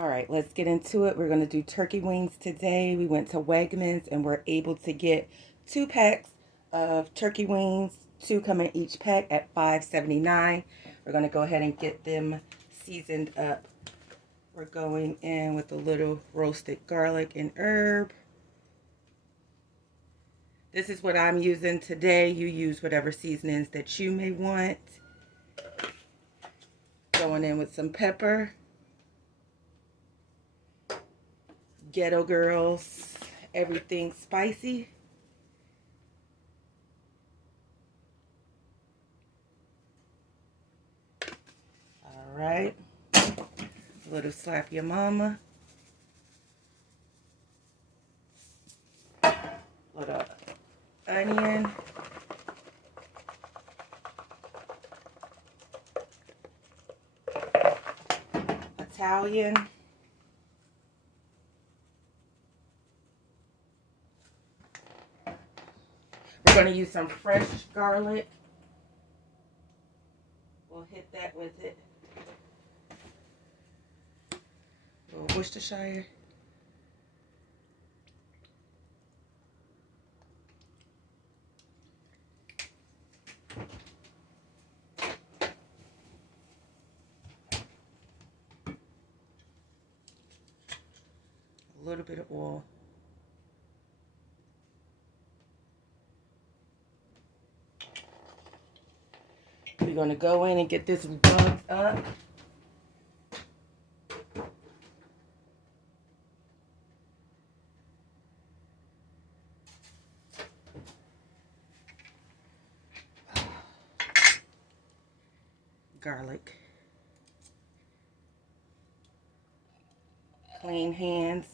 All right, let's get into it. We're going to do turkey wings today. We went to Wegmans and we're able to get 2 packs of turkey wings. 2 come in each pack at $5.79. We're going to go ahead and get them seasoned up. We're going in with a little roasted garlic and herb. This is what I'm using today. You use whatever seasonings that you may want. Going in with some pepper. Ghetto Girls, everything spicy. All right. A little slap your mama. A little onion. Italian. We're going to use some fresh garlic. We'll hit that with it. A little Worcestershire. A little bit of oil. We're going to go in and get this rubbed up. Garlic. Clean hands.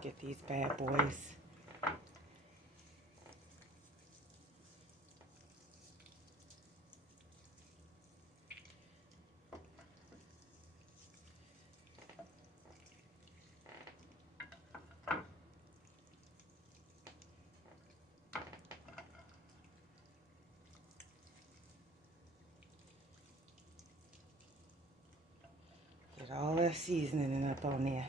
Get these bad boys. Get all that seasoning up on there.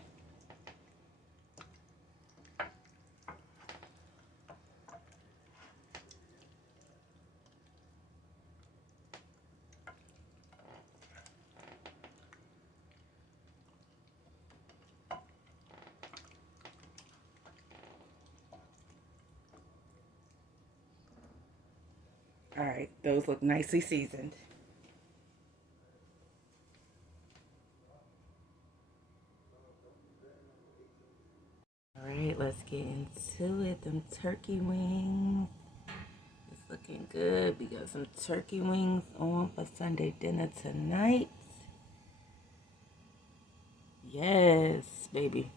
All right, those look nicely seasoned. All right, let's get into it. Them turkey wings. It's looking good. We got some turkey wings on for Sunday dinner tonight. Yes, baby.